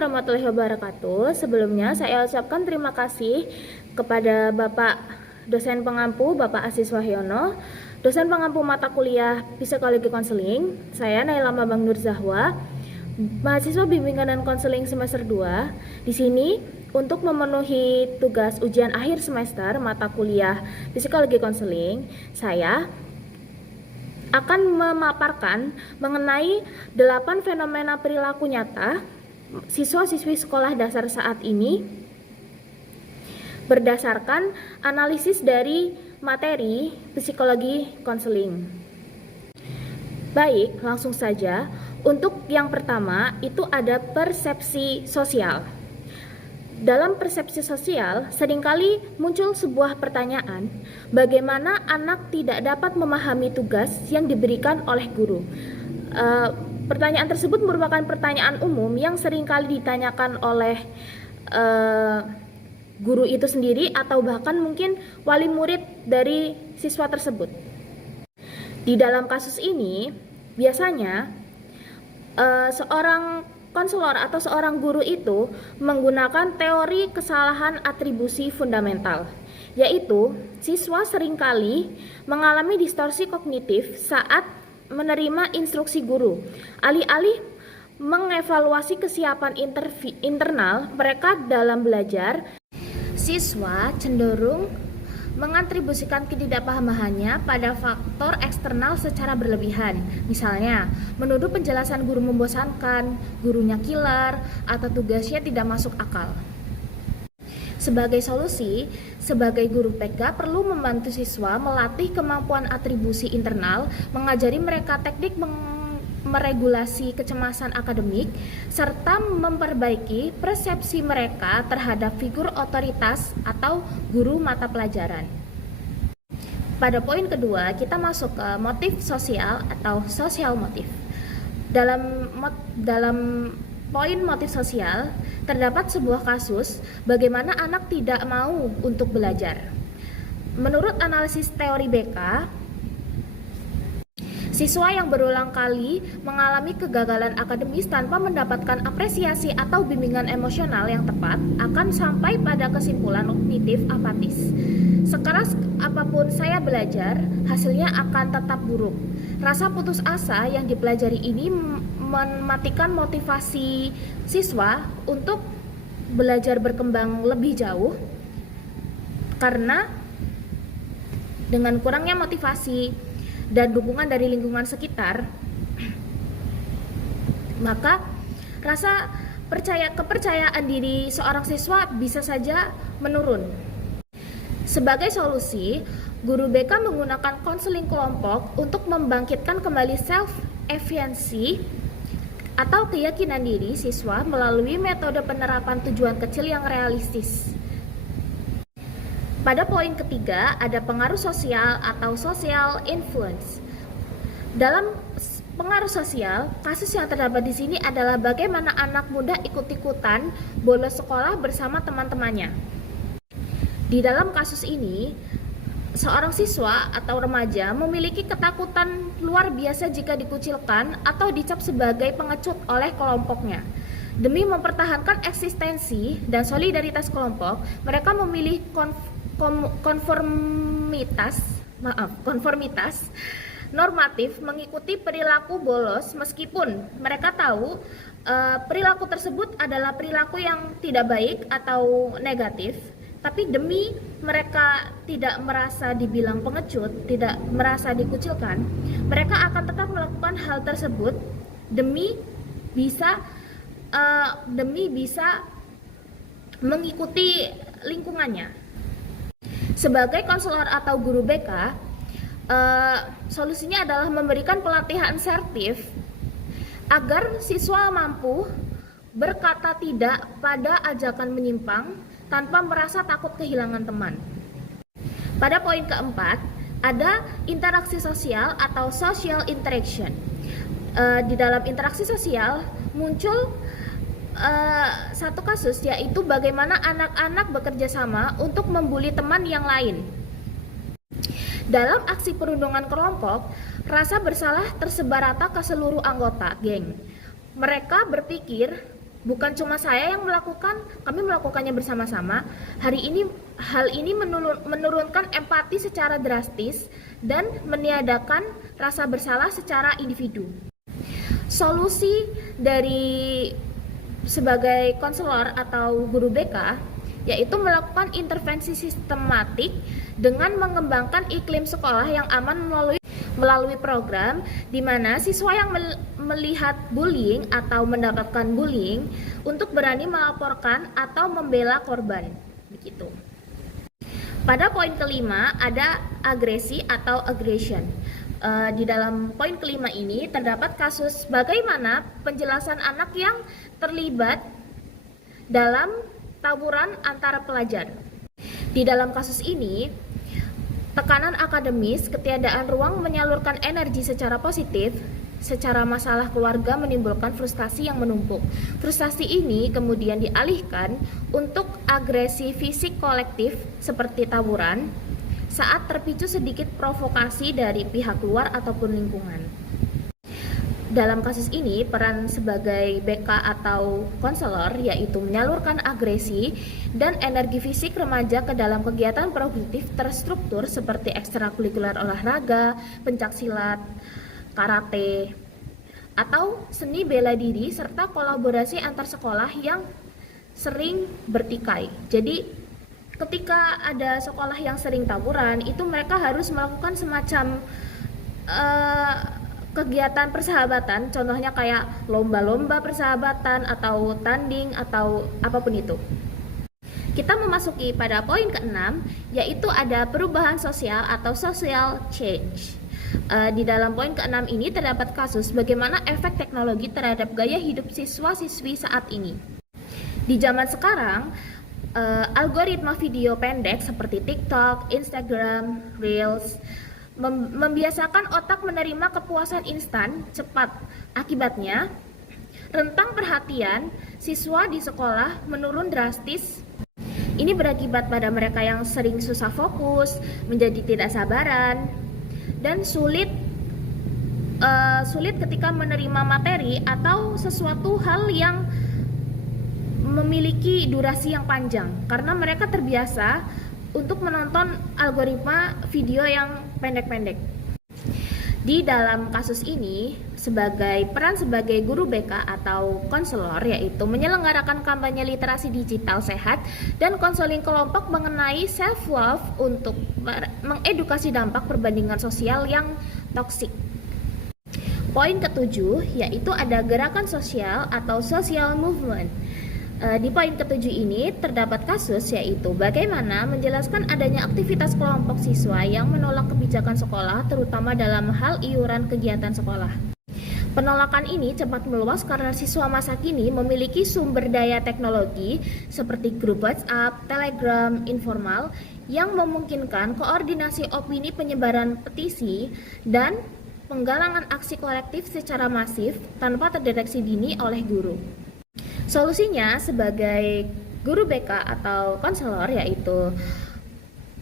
warahmatullahi wabarakatuh. Sebelumnya saya ucapkan terima kasih kepada Bapak dosen pengampu Bapak Aziz Wahyono, dosen pengampu mata kuliah Psikologi Konseling. Saya Naila Mabang Nur Zahwa, mahasiswa bimbingan dan konseling semester 2. Di sini untuk memenuhi tugas ujian akhir semester mata kuliah Psikologi Konseling, saya akan memaparkan mengenai 8 fenomena perilaku nyata siswa-siswi sekolah dasar saat ini berdasarkan analisis dari materi psikologi konseling. Baik, langsung saja. Untuk yang pertama itu ada persepsi sosial. Dalam persepsi sosial, seringkali muncul sebuah pertanyaan, bagaimana anak tidak dapat memahami tugas yang diberikan oleh guru? Pertanyaan tersebut merupakan pertanyaan umum yang seringkali ditanyakan oleh guru itu sendiri atau bahkan mungkin wali murid dari siswa tersebut. Di dalam kasus ini, biasanya seorang konselor atau seorang guru itu menggunakan teori kesalahan atribusi fundamental, yaitu siswa seringkali mengalami distorsi kognitif saat menerima instruksi guru. Alih-alih mengevaluasi kesiapan internal mereka dalam belajar, siswa cenderung mengatribusikan ketidakpahamannya pada faktor eksternal secara berlebihan. Misalnya, menuduh penjelasan guru membosankan, gurunya killer, atau tugasnya tidak masuk akal. Sebagai solusi, sebagai guru PK perlu membantu siswa melatih kemampuan atribusi internal, mengajari mereka teknik meregulasi kecemasan akademik, serta memperbaiki persepsi mereka terhadap figur otoritas atau guru mata pelajaran. Pada poin kedua, kita masuk ke motif sosial atau social motif. Dalam poin motif sosial, terdapat sebuah kasus bagaimana anak tidak mau untuk belajar. Menurut analisis teori BK, siswa yang berulang kali mengalami kegagalan akademis tanpa mendapatkan apresiasi atau bimbingan emosional yang tepat akan sampai pada kesimpulan kognitif apatis. Sekeras apapun saya belajar, hasilnya akan tetap buruk. Rasa putus asa yang dipelajari ini mematikan motivasi siswa untuk belajar berkembang lebih jauh, karena dengan kurangnya motivasi dan dukungan dari lingkungan sekitar, maka rasa kepercayaan diri seorang siswa bisa saja menurun. Sebagai solusi, guru BK menggunakan konseling kelompok untuk membangkitkan kembali self-efficacy atau keyakinan diri siswa melalui metode penerapan tujuan kecil yang realistis. Pada poin ketiga, ada pengaruh sosial atau social influence. Dalam pengaruh sosial, kasus yang terdapat di sini adalah bagaimana anak muda ikut-ikutan bolos sekolah bersama teman-temannya. Di dalam kasus ini, seorang siswa atau remaja memiliki ketakutan luar biasa jika dikucilkan atau dicap sebagai pengecut oleh kelompoknya. Demi mempertahankan eksistensi dan solidaritas kelompok, mereka memilih konformitas normatif mengikuti perilaku bolos meskipun mereka tahu perilaku tersebut adalah perilaku yang tidak baik atau negatif. Tapi demi mereka tidak merasa dibilang pengecut, tidak merasa dikucilkan, mereka akan tetap melakukan hal tersebut demi bisa mengikuti lingkungannya. Sebagai konselor atau guru BK, solusinya adalah memberikan pelatihan sertif agar siswa mampu berkata tidak pada ajakan menyimpang tanpa merasa takut kehilangan teman. Pada poin keempat, ada interaksi sosial atau social interaction. Di dalam interaksi sosial muncul satu kasus, yaitu bagaimana anak-anak bekerja sama untuk membuli teman yang lain. Dalam aksi perundungan kelompok, rasa bersalah tersebar rata ke seluruh anggota geng. Mereka berpikir Bukan cuma saya yang melakukan, kami melakukannya bersama-sama. Hal ini menurunkan empati secara drastis dan meniadakan rasa bersalah secara individu. Solusi dari sebagai konselor atau guru BK yaitu melakukan intervensi sistematik dengan mengembangkan iklim sekolah yang aman melalui program di mana siswa yang melihat bullying atau mendapatkan bullying untuk berani melaporkan atau membela korban. Begitu. Pada poin kelima ada agresi atau aggression. Di dalam poin kelima ini terdapat kasus bagaimana penjelasan anak yang terlibat dalam tawuran antara pelajar. Di dalam kasus ini, tekanan akademis, ketiadaan ruang menyalurkan energi secara positif, secara masalah keluarga menimbulkan frustasi yang menumpuk. Frustasi ini kemudian dialihkan untuk agresi fisik kolektif seperti tawuran saat terpicu sedikit provokasi dari pihak luar ataupun lingkungan. Dalam kasus ini, peran sebagai BK atau konselor yaitu menyalurkan agresi dan energi fisik remaja ke dalam kegiatan produktif terstruktur seperti ekstrakurikuler olahraga, pencaksilat, karate, atau seni bela diri serta kolaborasi antar sekolah yang sering bertikai. Jadi, ketika ada sekolah yang sering tawuran, itu mereka harus melakukan semacam kegiatan persahabatan, contohnya kayak lomba-lomba persahabatan atau tanding atau apapun itu. Kita memasuki pada poin ke-6, yaitu ada perubahan sosial atau social change. Di dalam poin ke-6 ini terdapat kasus bagaimana efek teknologi terhadap gaya hidup siswa-siswi saat ini. Di zaman sekarang, algoritma video pendek seperti TikTok, Instagram, Reels membiasakan otak menerima kepuasan instan cepat. Akibatnya, rentang perhatian siswa di sekolah menurun drastis. Ini berakibat pada mereka yang sering susah fokus, menjadi tidak sabaran, dan sulit ketika menerima materi atau sesuatu hal yang memiliki durasi yang panjang karena mereka terbiasa untuk menonton algoritma video yang pendek-pendek. Di dalam kasus ini, peran sebagai guru BK atau konselor yaitu menyelenggarakan kampanye literasi digital sehat dan konseling kelompok mengenai self-love untuk mengedukasi dampak perbandingan sosial yang toksik. Poin ke-7 yaitu ada gerakan sosial atau social movement. Di poin ke-7 ini terdapat kasus yaitu bagaimana menjelaskan adanya aktivitas kelompok siswa yang menolak kebijakan sekolah terutama dalam hal iuran kegiatan sekolah. Penolakan ini cepat meluas karena siswa masa kini memiliki sumber daya teknologi seperti grup WhatsApp, Telegram, informal yang memungkinkan koordinasi opini, penyebaran petisi, dan penggalangan aksi kolektif secara masif tanpa terdeteksi dini oleh guru. Solusinya sebagai guru BK atau konselor yaitu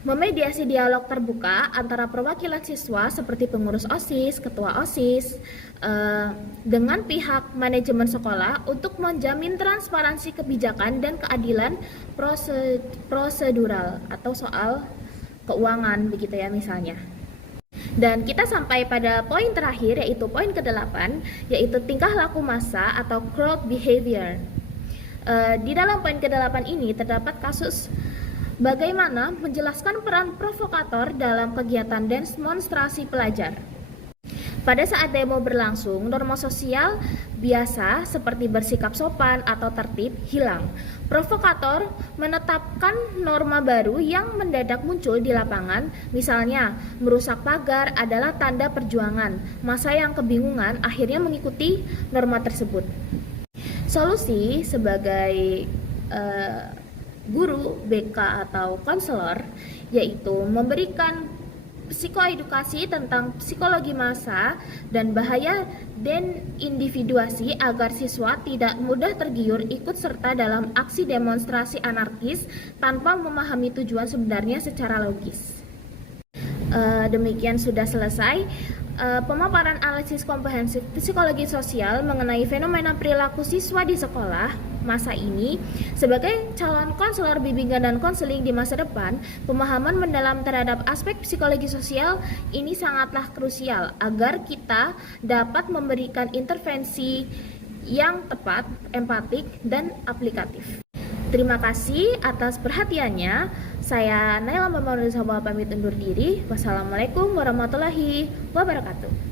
memediasi dialog terbuka antara perwakilan siswa seperti pengurus OSIS, ketua OSIS, dengan pihak manajemen sekolah untuk menjamin transparansi kebijakan dan keadilan prosedural atau soal keuangan begitu ya misalnya. Dan kita sampai pada poin terakhir yaitu poin ke-8 yaitu tingkah laku massa atau crowd behavior. Di dalam poin ke-8 ini terdapat kasus bagaimana menjelaskan peran provokator dalam kegiatan demonstrasi pelajar. Pada saat demo berlangsung, norma sosial biasa seperti bersikap sopan atau tertib hilang. Provokator menetapkan norma baru yang mendadak muncul di lapangan, misalnya merusak pagar adalah tanda perjuangan. Massa yang kebingungan akhirnya mengikuti norma tersebut. Solusi sebagai guru BK atau konselor yaitu memberikan psikoedukasi tentang psikologi massa dan bahaya denindividuasi agar siswa tidak mudah tergiur ikut serta dalam aksi demonstrasi anarkis tanpa memahami tujuan sebenarnya secara logis. Demikian sudah selesai pemaparan analisis komprehensif psikologi sosial mengenai fenomena perilaku siswa di sekolah. masa ini, sebagai calon konselor bimbingan dan konseling di masa depan, pemahaman mendalam terhadap aspek psikologi sosial ini sangatlah krusial agar kita dapat memberikan intervensi yang tepat, empatik, dan aplikatif. Terima kasih atas perhatiannya. Saya Naila Mamarudin pamit undur diri. Wassalamualaikum warahmatullahi wabarakatuh.